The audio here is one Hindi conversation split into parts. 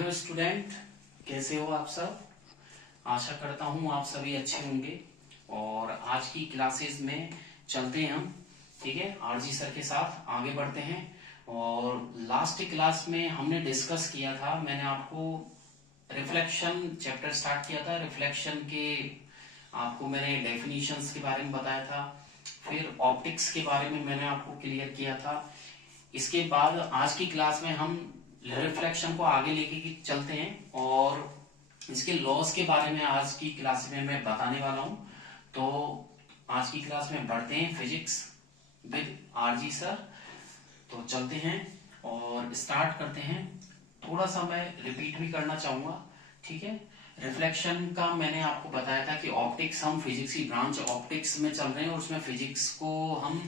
हेलो स्टूडेंट, कैसे हो आप सब। आशा करता हूँ आप सभी अच्छे होंगे। और आज की क्लासेस में चलते हैं हम, ठीक है। आरजी सर के साथ आगे बढ़ते हैं। और लास्ट क्लास में हमने डिस्कस किया था, मैंने आपको रिफ्लेक्शन चैप्टर स्टार्ट किया था। रिफ्लेक्शन के आपको मैंने डेफिनेशंस के बारे में बताया था, फिर ऑप्टिक्स के बारे में मैंने आपको क्लियर किया था। इसके बाद आज की क्लास में हम रिफ्लेक्शन को आगे लेके चलते हैं और इसके लॉस के बारे में आज की क्लास में मैं बताने वाला हूं। तो आज की क्लास में बढ़ते हैं फिजिक्स विद आरजी सर। तो चलते हैं और स्टार्ट करते हैं। थोड़ा सा मैं रिपीट भी करना चाहूंगा, ठीक है। रिफ्लेक्शन का मैंने आपको बताया था कि ऑप्टिक्स, हम फिजिक्स की ब्रांच ऑप्टिक्स में चल रहे हैं और उसमें फिजिक्स को हम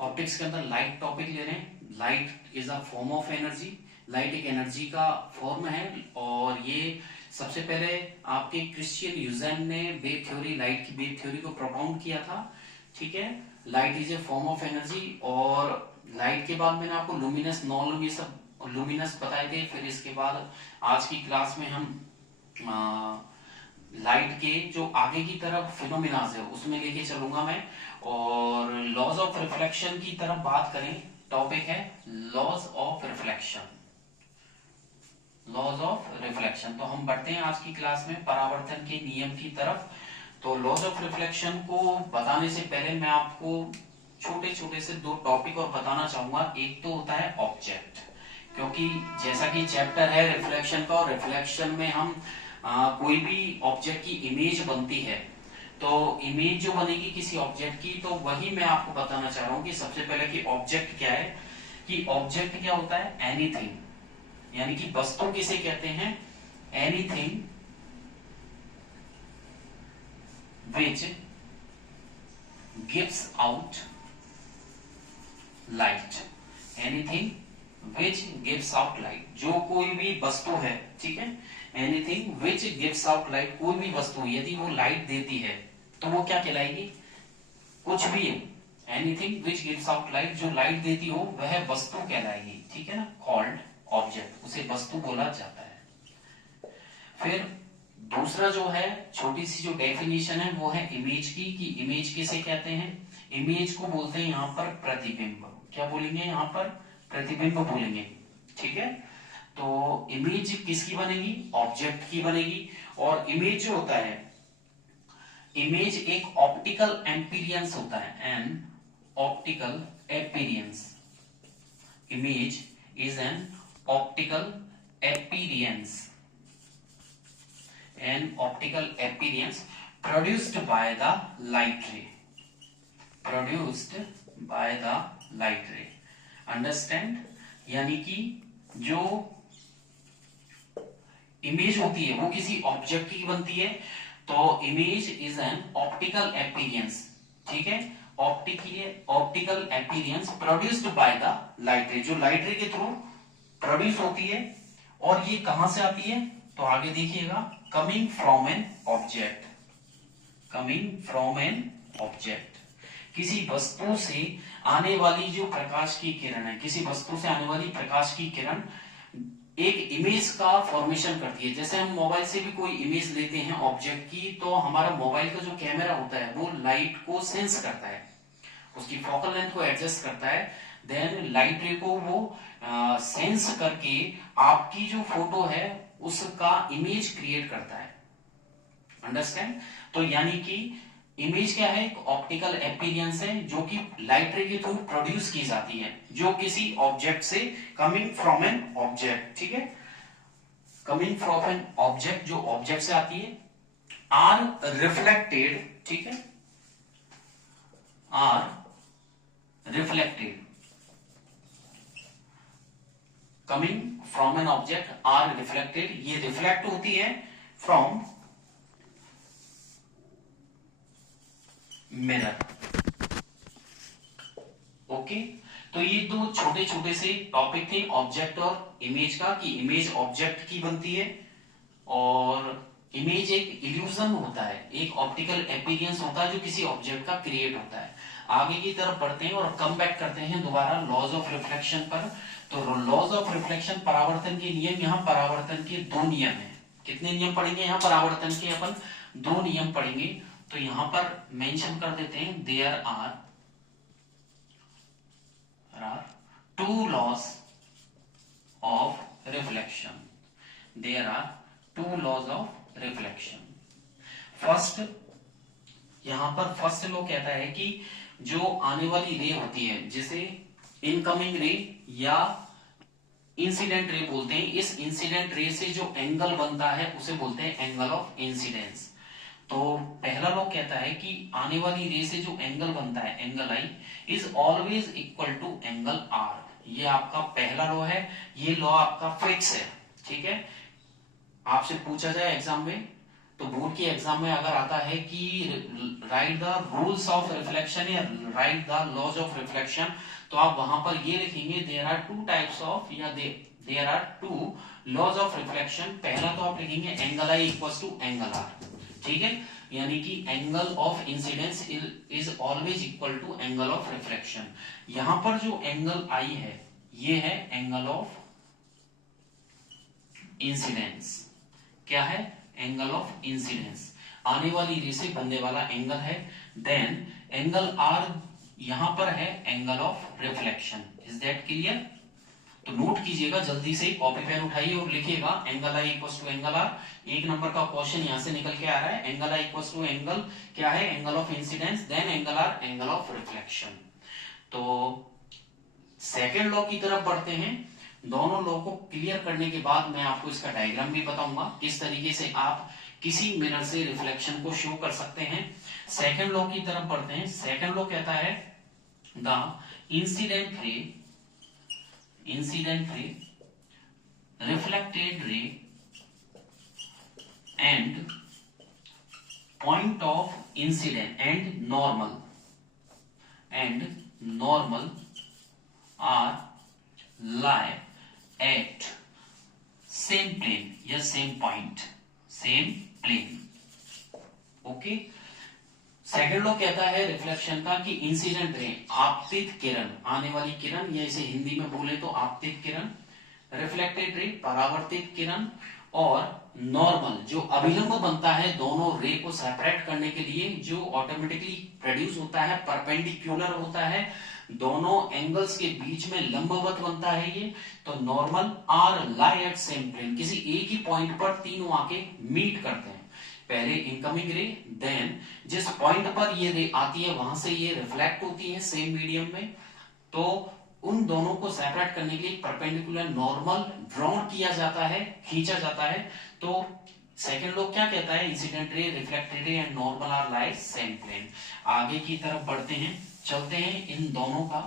ऑप्टिक्स के अंदर लाइट टॉपिक ले रहे हैं। Light is a form of energy. Light एक एनर्जी का फॉर्म है और ये सबसे पहले आपके क्रिश्चियन यूजेन ने वेव थ्योरी, लाइट की वेव थ्योरी को प्रोपाउंड किया था, ठीक है। Light is a form of energy. और लाइट के बाद मैंने आपको लुमिनस, नॉन लुमिनस, लुमिनस बताए थे। फिर इसके बाद आज की क्लास में हम लाइट के जो आगे की तरफ फिनोमिनाज है उसमें लेके चलूंगा मैं। और लॉज ऑफ रिफ्लेक्शन की तरफ बात करें, टॉपिक है laws of reflection. Laws of reflection, तो हम बढ़ते हैं आज की क्लास में परावर्तन के नियम की तरफ। तो लॉज ऑफ रिफ्लेक्शन को बताने से पहले मैं आपको छोटे छोटे से दो टॉपिक और बताना चाहूंगा। एक तो होता है ऑब्जेक्ट, क्योंकि जैसा कि चैप्टर है रिफ्लेक्शन का, और रिफ्लेक्शन में हम कोई भी ऑब्जेक्ट की इमेज बनती है, तो इमेज जो बनेगी किसी ऑब्जेक्ट की, तो वही मैं आपको बताना चाह रहा हूं कि सबसे पहले कि ऑब्जेक्ट क्या है। कि ऑब्जेक्ट क्या होता है, एनीथिंग, यानी कि वस्तु किसे कहते हैं, anything which gives out light. Anything which gives out light, जो कोई भी वस्तु है, ठीक है। Anything which gives out light, कोई भी वस्तु यदि वो लाइट देती है तो वो क्या कहलाएगी, कुछ भी है। Anything which gives out light, जो लाइट देती हो वह वस्तु कहलाएगी, ठीक है ना। कॉल्ड ऑब्जेक्ट, उसे वस्तु बोला जाता है। फिर दूसरा जो है, छोटी सी जो डेफिनेशन है वो है इमेज की, कि इमेज किसे कहते हैं। इमेज को बोलते हैं यहां पर प्रतिबिंब। क्या बोलेंगे यहां पर, प्रतिबिंब बोलेंगे, ठीक है। तो इमेज किसकी बनेगी, ऑब्जेक्ट की बनेगी। और इमेज जो होता है, इमेज एक ऑप्टिकल एम्पीरियंस होता है, an optical experience. Image is an optical experience, an optical appearance produced by the light ray, produced by the light ray, understand। यानी कि जो इमेज होती है वो किसी ऑब्जेक्ट की बनती है, तो image is an optical experience, ठीक है। Optical experience produced by the light रे, जो लाइट रे के थ्रू प्रोड्यूस होती है। और ये कहां से आती है, तो आगे देखिएगा, coming from an object, coming from an object, किसी वस्तु से आने वाली जो प्रकाश की किरण है, किसी वस्तु से आने वाली प्रकाश की किरण एक इमेज का फॉर्मेशन करती है। जैसे हम मोबाइल से भी कोई इमेज लेते हैं ऑब्जेक्ट की, तो हमारा मोबाइल का जो कैमरा होता है वो लाइट को सेंस करता है, उसकी फोकल लेंथ को एडजस्ट करता है, देन लाइट रे को वो सेंस करके आपकी जो फोटो है उसका इमेज क्रिएट करता है, अंडरस्टैंड। तो यानी कि इमेज क्या है, एक ऑप्टिकल एपीरियंस है जो कि लाइट रे के थ्रू प्रोड्यूस की जाती है, जो किसी ऑब्जेक्ट से, कमिंग फ्रॉम एन ऑब्जेक्ट, ठीक है। कमिंग फ्रॉम एन ऑब्जेक्ट, जो ऑब्जेक्ट से आती है। आर रिफ्लेक्टेड, ठीक है, are reflected, coming from an object are reflected, ये रिफ्लेक्ट होती है फ्रॉम मिरर, ओके। तो ये दो छोटे छोटे से टॉपिक थे ऑब्जेक्ट और इमेज का, कि इमेज ऑब्जेक्ट की बनती है और इमेज एक इल्यूजन होता है, एक ऑप्टिकल एपीरियंस होता है जो किसी ऑब्जेक्ट का क्रिएट होता है। आगे की तरफ बढ़ते हैं और कम बैक करते हैं दोबारा लॉज ऑफ रिफ्लेक्शन पर। तो लॉज ऑफ रिफ्लेक्शन, परावर्तन के नियम, यहाँ परावर्तन के दो नियम है। कितने नियम पढ़ेंगे यहाँ परावर्तन के? अपन दो नियम पढ़ेंगे। तो यहां पर मेंशन कर देते हैं, there are two laws of reflection. There are two laws of reflection. First, यहां पर फर्स्ट लॉ कहता है कि जो आने वाली रे होती है, जिसे इनकमिंग रे या इंसिडेंट रे बोलते हैं, इस इंसिडेंट रे से जो एंगल बनता है उसे बोलते हैं एंगल ऑफ इंसिडेंस। तो पहला लॉ कहता है कि आने वाली रे से जो एंगल बनता है, angle I, is always equal to angle R. ये आपका पहला लॉ है, ये लॉ आपका फिक्स है। ठीक है, आपसे पूछा जाए एग्जाम में, तो बोर्ड के एग्जाम में अगर आता है कि write the rules of reflection या write the laws of reflection, तो आप वहां पर ये लिखेंगे there are two types of, या there are two laws of reflection. पहला तो आप लिखेंगे angle i equals to angle r. ठीक है, यानी कि angle of incidence is always equal to angle of reflection. यहां पर जो एंगल आई है, ये है एंगल ऑफ इंसिडेंस। क्या है? एंगल ऑफ इंसिडेंस, आने वाली रे से बनने वाला एंगल है। देन एंगल आर यहां पर है angle of reflection. Is that clear? तो नोट कीजिएगा, जल्दी से कॉपी पेन उठाइए और लिखिएगा angle I equal to angle R. एक नंबर का क्वेश्चन यहां से निकल के आ रहा है। Angle I equal to angle क्या है? Angle of incidence, then angle are angle of reflection. तो सेकेंड लॉ की तरफ बढ़ते हैं। दोनों लॉ को क्लियर करने के बाद मैं आपको इसका डायग्राम भी बताऊंगा, किस तरीके से आप किसी मिरर से रिफ्लेक्शन को शो कर सकते हैं। सेकेंड लॉ की तरफ बढ़ते हैं। सेकेंड लॉ कहता है the incident ray, reflected ray and point of incident and normal are lie at same plane या same point, same plane. Okay, second law कहता है रिफ्लेक्शन का कि इंसिडेंट रे, आपतित किरण, आने वाली किरण, या इसे हिंदी में बोले तो आपतित किरण, रिफ्लेक्टेड रे, परावर्तित किरण, और नॉर्मल जो अभिलंब बनता है दोनों रे को सेपरेट करने के लिए, जो ऑटोमेटिकली प्रोड्यूस होता है, परपेंडिकुलर होता है, दोनों एंगल्स के बीच में लंबवत बनता है ये। तो normal are lie at same plane, किसी एक ही पॉइंट पर तीनों आके मीट करते हैं। पहले इनकमिंग रे, देन जिस पॉइंट पर ये रे आती है वहां से ये रिफ्लेक्ट होती है सेम मीडियम में। तो उन दोनों को सेपरेट करने के लिए परपेंडिकुलर नॉर्मल ड्रॉन किया जाता है, खींचा जाता है। तो सेकेंड लॉ क्या कहता है? Incident ray, reflected ray and normal are lie same plane. आगे की तरफ बढ़ते हैं, चलते हैं इन दोनों का।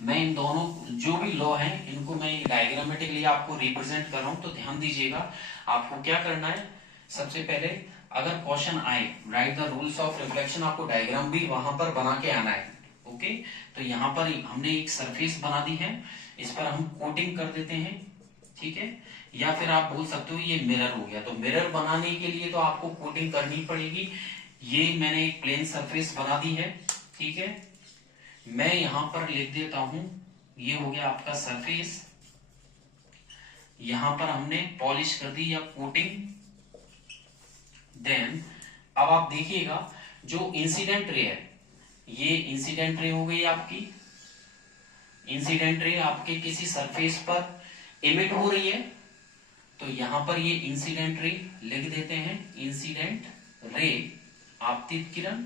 मैं इन दोनों जो भी लॉ है इनको मैं डायग्रामेटिकली आपको रिप्रेजेंट कर रहा हूं। तो ध्यान दीजिएगा, आपको क्या करना है, सबसे पहले अगर क्वेश्चन आए right the rules of reflection, आपको डायग्राम भी वहां पर बना के आना है। ओके, तो यहां पर हमने एक सरफेस बना दी है, इस पर हम कोटिंग कर देते हैं। ठीक है, या फिर आप बोल सकते हो ये मिरर हो गया। तो मिरर बनाने के लिए तो आपको कोटिंग करनी पड़ेगी। ये मैंने एक प्लेन सरफेस बना दी है। ठीक है, मैं यहां पर लिख देता हूं, ये हो गया आपका सरफेस। यहां पर हमने पॉलिश कर दी या कोटिंग। देन अब आप देखिएगा जो इंसिडेंट रे है, ये इंसिडेंट रे हो गई आपकी। इंसिडेंट रे आपके किसी सरफेस पर इमिट हो रही है, तो यहां पर ये इंसिडेंट रे लिख देते हैं, इंसिडेंट रे, आपतित किरण।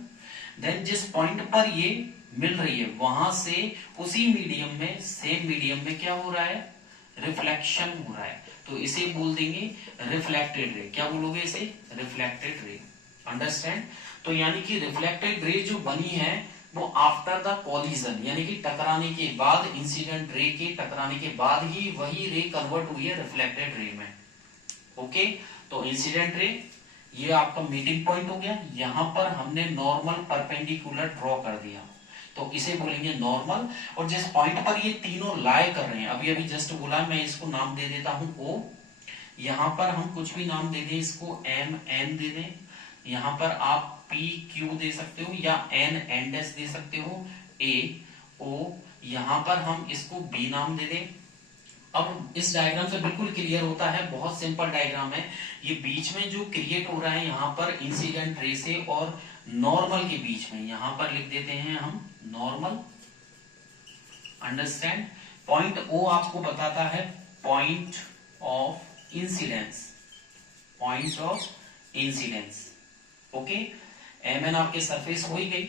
देन जिस पॉइंट पर ये मिल रही है वहां से उसी मीडियम में, सेम मीडियम में क्या हो रहा है? रिफ्लेक्शन हो रहा है। तो इसे बोल देंगे रिफ्लेक्टेड रे। क्या बोलोगे इसे? Reflected ray. अंडरस्टैंड? तो यानी कि रिफ्लेक्टेड रे जो बनी है वो आफ्टर द कॉलिजन, यानी कि टकराने के बाद, इंसिडेंट रे के टकराने के बाद ही वही रे कन्वर्ट हुई है रिफ्लेक्टेड रे में। ओके, तो इंसिडेंट रे ये आपका मीटिंग पॉइंट हो गया। यहां पर हमने नॉर्मल परपेंडिकुलर ड्रॉ कर दिया, तो इसे बोलेंगे नॉर्मल। और जिस पॉइंट पर ये तीनों लाई कर रहे हैं, अभी अभी जस्ट बोला, मैं इसको नाम दे देता हूं O। यहां पर हम कुछ भी नाम दे दें, इसको M N दे दें। यहां पर आप पी क्यू दे सकते हो या एन एन डैश दे सकते हो, ए ओ, यहां पर हम इसको बी नाम दे दें। अब इस डायग्राम से बिल्कुल क्लियर होता है, बहुत सिंपल डायग्राम है। ये बीच में जो क्रिएट हो रहा है यहाँ पर इंसिडेंट रे से और नॉर्मल के बीच में, यहां पर लिख देते हैं हम नॉर्मल। अंडरस्टैंड। पॉइंट ओ आपको बताता है point of incidence, point of incidence. Okay, M N आपके सरफेस हो ही गई,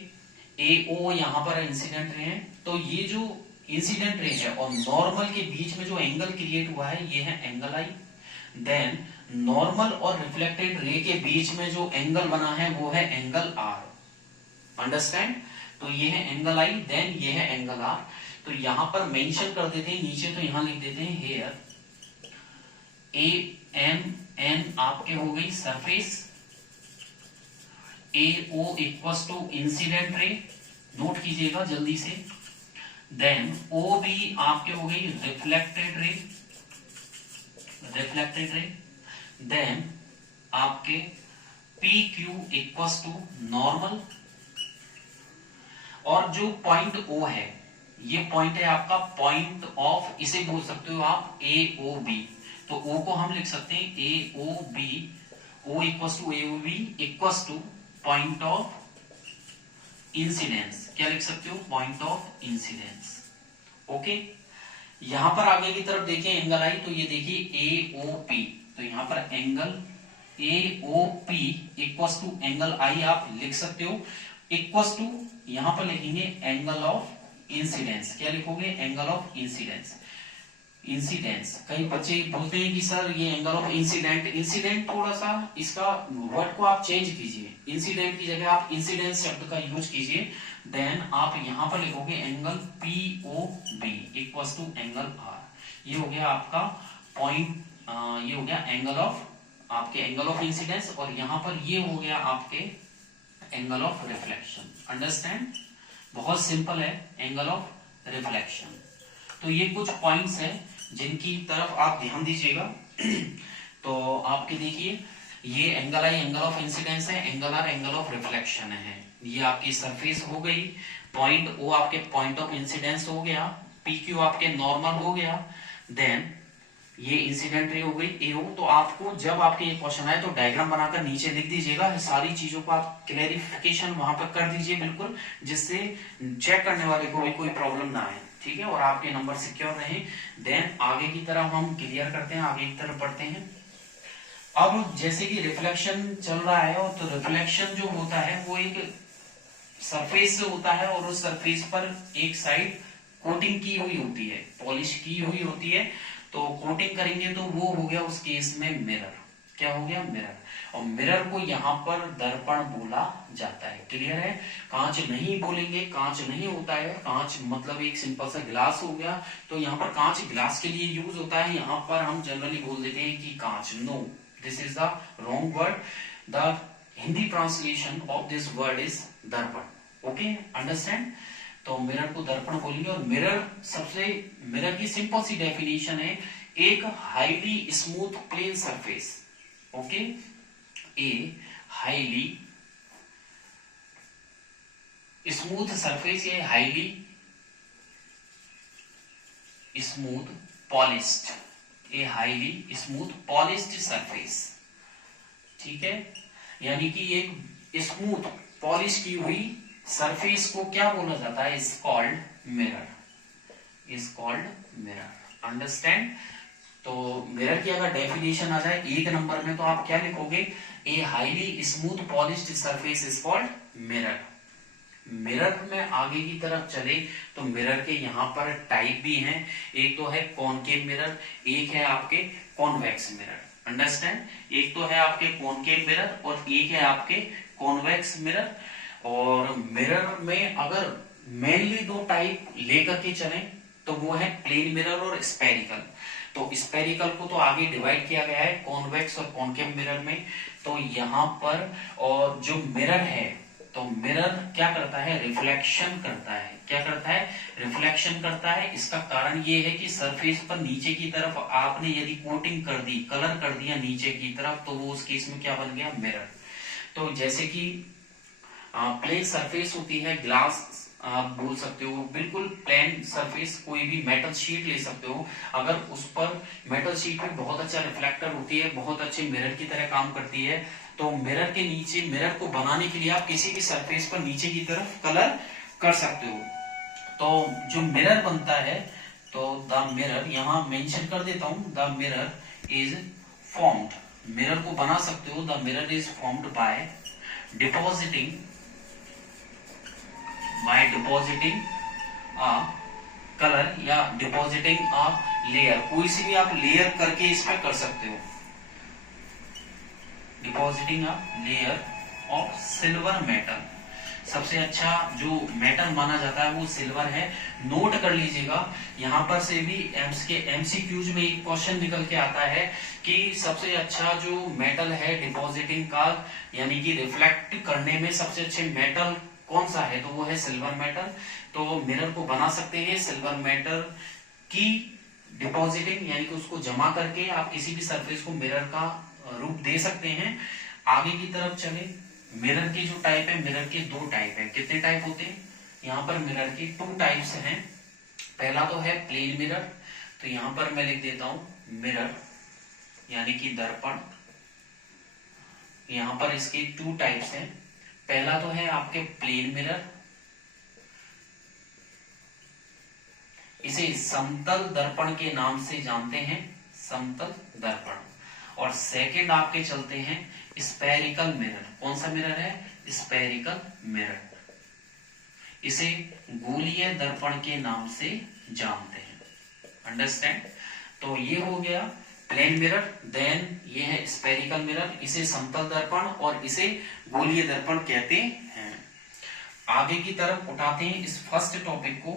ए ओ यहां पर इंसिडेंट रे है। तो ये जो इंसिडेंट रे है और नॉर्मल के बीच में जो एंगल क्रिएट हुआ है ये है एंगल आई। देन नॉर्मल और रिफ्लेक्टेड रे के बीच में जो एंगल बना है वो है एंगल आर। अंडरस्टैंड। तो ये है एंगल आई, देन ये है एंगल आर। तो यहां पर मेंशन कर देते हैं नीचे, तो यहां लिख देते हैं हेयर ए एम एन आपके हो गई surface, A O equals to incident ray, note कीजिएगा जल्दी से। देन ओ बी आपके हो गई reflected ray, reflected ray. Then आपके P Q equals to normal. और जो पॉइंट ओ है ये पॉइंट है आपका पॉइंट ऑफ, इसे बोल सकते हो आप ए ओ बी। तो ओ को हम लिख सकते हैं A O B, O equals to A O B equals to point of incidence. क्या लिख सकते हो? Point of incidence. ओके, यहां पर आगे की तरफ देखिए एंगल आई, तो ये देखिए ए ओ पी, तो यहां पर angle A O P equals to angle i आप लिख सकते हो, इक्वल्स टू यहां पर लिखेंगे एंगल ऑफ इंसिडेंस। क्या लिखोगे? Angle of incidence. इंसिडेंस, कई बच्चे बोलते हैं कि सर ये एंगल ऑफ इंसिडेंट, इंसिडेंट थोड़ा सा इसका वर्ड को आप चेंज कीजिए, इंसिडेंट की जगह आप इंसिडेंस शब्द का यूज कीजिए। देन आप यहां पर लिखोगे angle P O B equals to angle R. ये हो गया आपका पॉइंट, ये हो गया एंगल ऑफ आपके एंगल ऑफ इंसिडेंस, और यहां पर ये हो गया आपके एंगल ऑफ रिफ्लेक्शन। अंडरस्टैंड, बहुत सिंपल है एंगल ऑफ रिफ्लेक्शन। तो ये कुछ पॉइंट्स हैं जिनकी तरफ आप ध्यान दीजिएगा। तो आपके देखिए ये angle i angle of incidence है, angle are angle of reflection है। ये आपकी सरफेस हो गई, पॉइंट ओ आपके पॉइंट ऑफ इंसिडेंस हो गया, पी क्यू आपके नॉर्मल हो गया, देन ये इंसिडेंट रे हो गई ए ओ। तो आपको जब आपके ये क्वेश्चन आए तो डायग्राम बनाकर नीचे लिख दीजिएगा, सारी चीजों को आप क्लैरिफिकेशन वहां पर कर दीजिए बिल्कुल, जिससे चेक करने वाले को भी कोई प्रॉब्लम ना आए, ठीक है, और आपके नंबर सिक्योर रहे। देन आगे की तरफ हम क्लियर करते हैं, आगे की तरफ बढ़ते हैं। अब जैसे कि रिफ्लेक्शन चल रहा है, और तो रिफ्लेक्शन जो होता है वो एक सरफेस से होता है, और उस सरफेस पर एक साइड कोटिंग की हुई होती है, पॉलिश की हुई होती है। तो कोटिंग करेंगे तो वो हो गया उस केस में मिरर। क्या हो गया? मिरर। और मिरर को यहाँ पर दर्पण बोला जाता है। क्लियर है? कांच नहीं बोलेंगे, कांच नहीं होता है। कांच मतलब एक सिंपल सा गिलास हो गया, तो यहाँ पर कांच गिलास के लिए यूज होता है, यहाँ पर हम जनरली बोल देते हैं कि कांच। No, this is the wrong word. The Hindi translation of this word is दर्पण। Okay, understand. तो मिरर को दर्पण बोलेंगे। और मिरर की सिंपल सी डेफिनेशन है, एक highly smooth plane surface. Okay, a highly smooth surface, ये highly smooth polished, a highly smooth polished surface. ठीक है, यानी कि एक स्मूथ पॉलिश की हुई सरफेस को क्या बोला जाता है? Is called mirror, is called mirror. Understand. तो मिरर की अगर डेफिनेशन आ जाए एक नंबर में, तो आप क्या लिखोगे? ए highly smooth polished surface is called mirror. Mirror में आगे की तरफ चले तो मिरर के यहाँ पर टाइप भी हैं। एक तो है कॉनकेव मिरर, एक है आपके कॉन्वेक्स मिरर। अंडरस्टैंड, एक तो है आपके कॉनकेव मिरर और एक है आपके कॉन्वेक्स मिरर। और मिरर में अगर मेनली दो टाइप लेकर के चलें तो वो है प्लेन मिरर और स्पेरिकल। तो स्पेरिकल को तो आगे डिवाइड किया गया है कॉन्वेक्स और कॉनकेव मिरर में। तो यहाँ पर और जो मिरर है, तो मिरर क्या करता है? रिफ्लेक्शन करता है। क्या करता है? रिफ्लेक्शन करता है। इसका कारण ये है कि सरफेस पर नीचे की तरफ आपने यदि कोटिंग कर दी, कलर कर दिया नीचे की तरफ, तो वो उस केस में क्या बन गया? मिरर। तो जैसे कि प्लेन सरफेस होती है, ग्लास आप बोल सकते हो, बिल्कुल प्लेन सरफेस, कोई भी मेटल शीट ले सकते हो, अगर उस पर मेटल शीट पे बहुत अच्छा रिफ्लेक्टर होती है, बहुत अच्छे मिरर की तरह काम करती है, तो मिरर के नीचे, मिरर को बनाने के लिए आप किसी भी सरफेस पर नीचे की तरफ कलर कर सकते हो। तो जो मिरर बनता है, तो द मिरर यहां मेंशन कर देता हूं, the mirror is formed, mirror को बना सकते हो, the mirror is formed by depositing a colour या डिपॉजिटिंग अ लेयर, कोई सी भी आप लेयर करके इसमें कर सकते हो, depositing a layer of silver metal. सबसे अच्छा जो मेटल माना जाता है वो सिल्वर है। नोट कर लीजिएगा, यहां पर से भी एमसीक्यूज में एक क्वेश्चन निकल के आता है कि सबसे अच्छा जो मेटल है डिपॉजिटिंग का, यानी कि रिफ्लेक्ट करने में सबसे अच्छे मेटल कौन सा है, तो वो है सिल्वर मेटल। तो मिरर को बना सकते हैं सिल्वर मेटल की डिपॉजिटिंग, यानी कि उसको जमा करके आप किसी भी सरफेस को मिरर का रूप दे सकते हैं। आगे की तरफ चले, मिरर के जो टाइप है, मिरर के दो टाइप है। कितने टाइप होते हैं, यहाँ पर मिरर के 2 टाइप्स हैं। पहला तो है प्लेन मिरर, तो यहां पर मैं लिख देता हूं मिरर यानी कि दर्पण। यहां पर इसके 2 टाइप्स हैं। पहला तो है आपके प्लेन मिरर, इसे समतल दर्पण के नाम से जानते हैं, समतल दर्पण। और सेकंड आपके चलते हैं स्फेरिकल मिरर। कौन सा मिरर है, स्फेरिकल मिरर, इसे गोलीय दर्पण के नाम से जानते हैं। अंडरस्टैंड। तो ये हो गया प्लेन मिरर, देन ये है स्फेरिकल मिरर, इसे समतल दर्पण और इसे गोलीय दर्पण कहते हैं। आगे की तरफ उठाते हैं इस फर्स्ट टॉपिक को।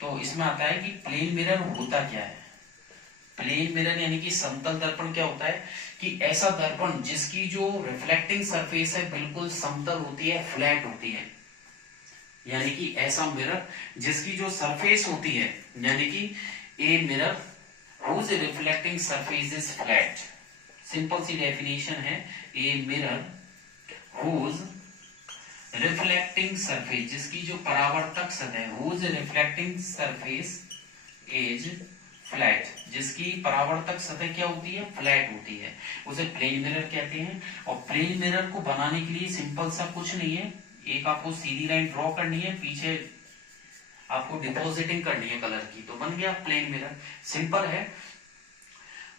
तो इसमें आता है कि प्लेन मिरर होता क्या है। प्लेन मिरर यानी कि समतल दर्पण क्या होता है कि ऐसा दर्पण जिसकी जो रिफ्लेक्टिंग सरफेस है बिल्कुल समतल होती है, फ्लैट होती है, यानी कि ऐसा मिरर जिसकी जो सरफेस होती है, यानी कि a mirror whose reflecting surface is flat। Simple सी डेफिनेशन है, a mirror whose reflecting surface, जिसकी जो परावर्तक सतह, whose reflecting surface is flat, जिसकी परावर्तक सतह क्या होती है, फ्लैट होती है, उसे प्लेन मिरर कहते हैं। और प्लेन मिरर को बनाने के लिए सिंपल सा कुछ नहीं है, एक आपको सीधी लाइन ड्रॉ करनी है, पीछे आपको डिपॉजिटिंग करनी है कलर की, तो बन गया प्लेन मिरर, सिंपल है।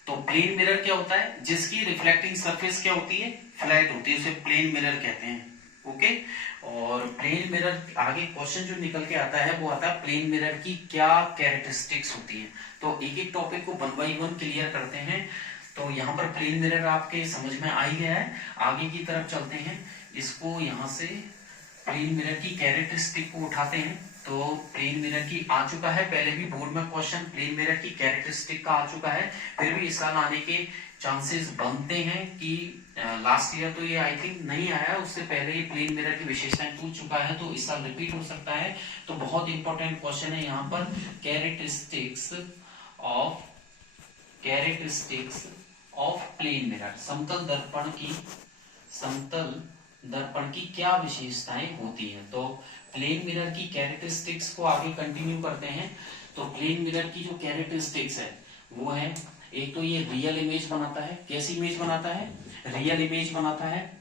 तो प्लेन मिरर क्या होता है, जिसकी रिफ्लेक्टिंग सरफेस क्या होती है, फ्लैट होती है, उसे प्लेन मिरर कहते हैं। ओके। और प्लेन मिरर, आगे क्वेश्चन जो निकल के आता है वो आता है प्लेन मिरर की क्या कैरेक्टरिस्टिक्स होती है। तो एक एक टॉपिक को 1 by 1 क्लियर करते हैं। तो यहाँ पर प्लेन मिरर आपके समझ में आ ही गया है। आगे की तरफ चलते हैं, इसको यहाँ से प्लेन मिरर की कैरेक्टरिस्टिक को उठाते हैं। तो प्लेन मिरर की आ चुका है, पहले भी बोर्ड में क्वेश्चन प्लेन मिरर की कैरेक्टरिस्टिक का आ चुका है, फिर भी इस साल आने के चांसेस बनते हैं कि लास्ट ईयर तो ये आई थिंक नहीं आया, उससे पहले ही प्लेन मिरर की विशेषताएं पूछ चुका है, तो इस साल रिपीट हो सकता है। तो बहुत इंपॉर्टेंट क्वेश्चन है यहाँ पर, कैरेक्टरिस्टिक्स ऑफ प्लेन मिरर, समतल दर्पण की क्या विशेषताएं होती हैं। तो प्लेन मिरर की कैरेक्टरिस्टिक्स को आगे कंटिन्यू करते हैं। तो प्लेन मिरर की जो कैरेक्टरिस्टिक्स है वो है, एक तो ये रियल इमेज बनाता है। कैसी इमेज बनाता है, रियल इमेज बनाता है।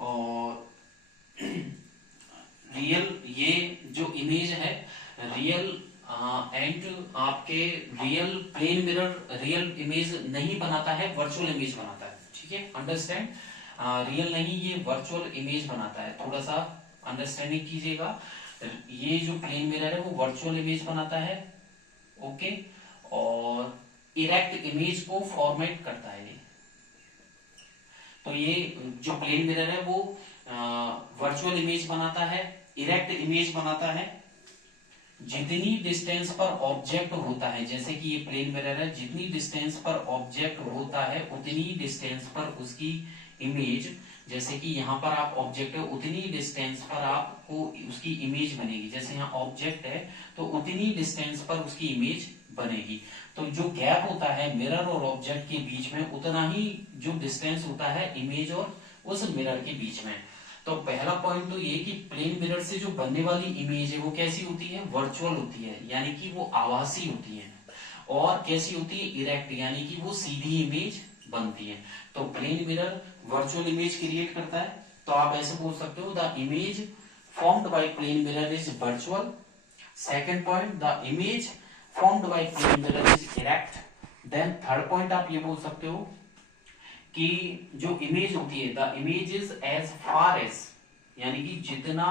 और रियल, ये जो इमेज है रियल एंड आपके real plane mirror real image नहीं बनाता है, वर्चुअल इमेज बनाता है। ठीक है, अंडरस्टैंड। रियल नहीं, ये वर्चुअल इमेज बनाता है, थोड़ा सा अंडरस्टैंडिंग कीजिएगा। ये जो प्लेन मिरर है वो वर्चुअल इमेज बनाता है। ओके। और इरेक्ट इमेज को फॉर्मेट करता है। तो ये जो प्लेन मिरर है वो वर्चुअल इमेज बनाता है, इरेक्ट इमेज बनाता है। जितनी डिस्टेंस पर ऑब्जेक्ट होता है, जैसे कि ये प्लेन मिरर है, जितनी डिस्टेंस पर ऑब्जेक्ट होता है उतनी डिस्टेंस पर उसकी इमेज, जैसे कि यहाँ पर आप ऑब्जेक्ट है उतनी डिस्टेंस पर आपको उसकी इमेज बनेगी। जैसे यहाँ ऑब्जेक्ट है तो उतनी डिस्टेंस पर उसकी इमेज बनेगी। तो जो गैप होता है मिरर और ऑब्जेक्ट के बीच में, उतना ही जो डिस्टेंस होता है इमेज और उस मिरर के बीच में। तो पहला पॉइंट तो ये कि प्लेन मिरर से जो बनने वाली इमेज है वो कैसी होती है, वर्चुअल होती है, यानी कि वो आभासी होती है। और कैसी होती है, इरेक्ट, यानी कि वो सीधी इमेज बनती है। तो plane mirror virtual image create करता है। तो आप ऐसे बोल सकते हो, the image formed by plane mirror is virtual. Second point, the image formed by plane mirror is erect. Then third point आप ये बोल सकते हो कि जो इमेज होती है, the image is as far as, यानी कि जितना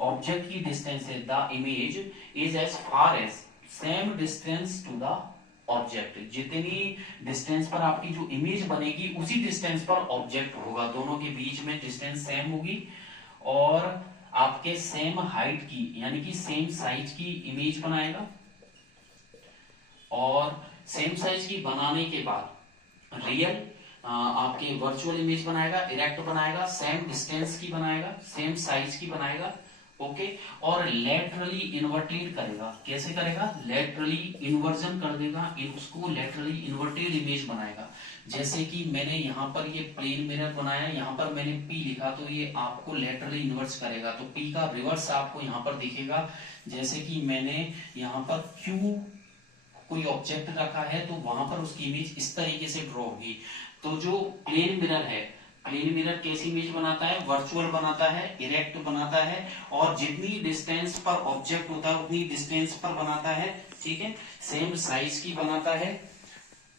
ऑब्जेक्ट की डिस्टेंस है, the image is as far as same distance to the object. जितनी डिस्टेंस पर आपकी जो इमेज बनेगी उसी डिस्टेंस पर ऑब्जेक्ट होगा, दोनों के बीच में डिस्टेंस सेम होगी और आपके सेम हाइट की यानी कि सेम साइज की इमेज बनाएगा। और सेम साइज की बनाने के बाद रियल आपके वर्चुअल इमेज बनाएगा, इरेक्ट बनाएगा, सेम डिस्टेंस की बनाएगा, सेम साइज की बनाएगा। ओके, और लेटरली इन्वर्टेड करेगा। कैसे करेगा, लेटरली इन्वर्जन कर देगा, उसको लेटरली इन्वर्टेड इमेज बनाएगा। जैसे कि मैंने यहाँ पर ये प्लेन मिरर बनाया, यहाँ पर मैंने P लिखा, तो ये आपको लेटरली इन्वर्स करेगा, तो P का रिवर्स आपको यहाँ पर दिखेगा। जैसे कि मैंने यहाँ पर Q कोई ऑब्जेक्ट रखा है तो वहां पर उसकी इमेज इस तरीके से ड्रॉ होगी। तो जो प्लेन मिरर है, प्लेन मिरर कैसी इमेज बनाता है, वर्चुअल बनाता है, इरेक्ट बनाता है, और जितनी डिस्टेंस पर ऑब्जेक्ट होता है उतनी डिस्टेंस पर बनाता है। ठीक है, सेम साइज की बनाता है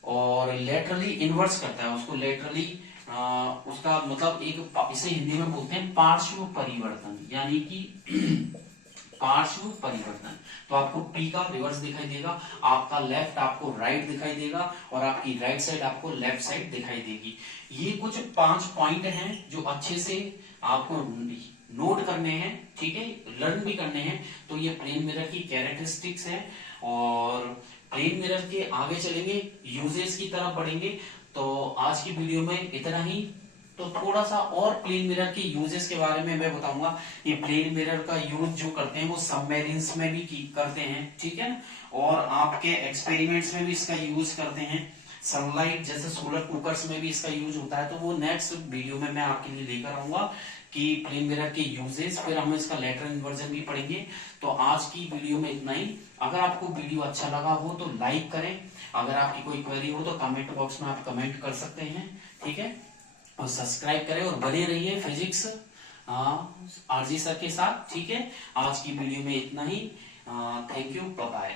और लेटरली इन्वर्स करता है उसको। लेटरली उसका मतलब एक, इसे हिंदी में बोलते हैं पार्श्व परिवर्तन, यानी कि पार्श्व परिवर्तन। तो आपको P का रिवर्स दिखाई देगा, आपका लेफ्ट आपको राइट दिखाई देगा और आपकी राइट साइड आपको लेफ्ट साइड दिखाई देगी। ये कुछ 5 पॉइंट हैं जो अच्छे से आपको नोट करने हैं, ठीक है, लर्न भी करने हैं। तो ये प्लेन मिरर की कैरेक्टरिस्टिक्स है और प्लेन मिरर के आगे चलेंगे, यूजेस की तरफ बढ़ेंगे। तो आज की वीडियो में इतना ही। तो थोड़ा सा और प्लेन मिरर के यूजेस के बारे में मैं बताऊंगा। ये प्लेन मिरर का यूज जो करते हैं वो सबमरीन्स में भी करते हैं, ठीक है, और आपके एक्सपेरिमेंट्स में भी इसका यूज करते हैं। सनलाइट जैसे सोलर कुकर्स में भी इसका यूज होता है। तो वो नेक्स्ट वीडियो में मैं आपके लिए लेकर आऊंगा कि प्लेन मिरर के यूजेस, फिर हम इसका लेटरल इन्वर्जन भी पढ़ेंगे। तो आज की वीडियो में इतना ही। अगर आपको वीडियो अच्छा लगा हो तो लाइक करें, अगर आपकी कोई क्वेरी हो तो कमेंट बॉक्स में आप कमेंट कर सकते हैं, ठीक है, और सब्सक्राइब करें और बने रहिए फिजिक्स आरजी सर के साथ, ठीक है। आज की वीडियो में इतना ही। Thank you, bye bye.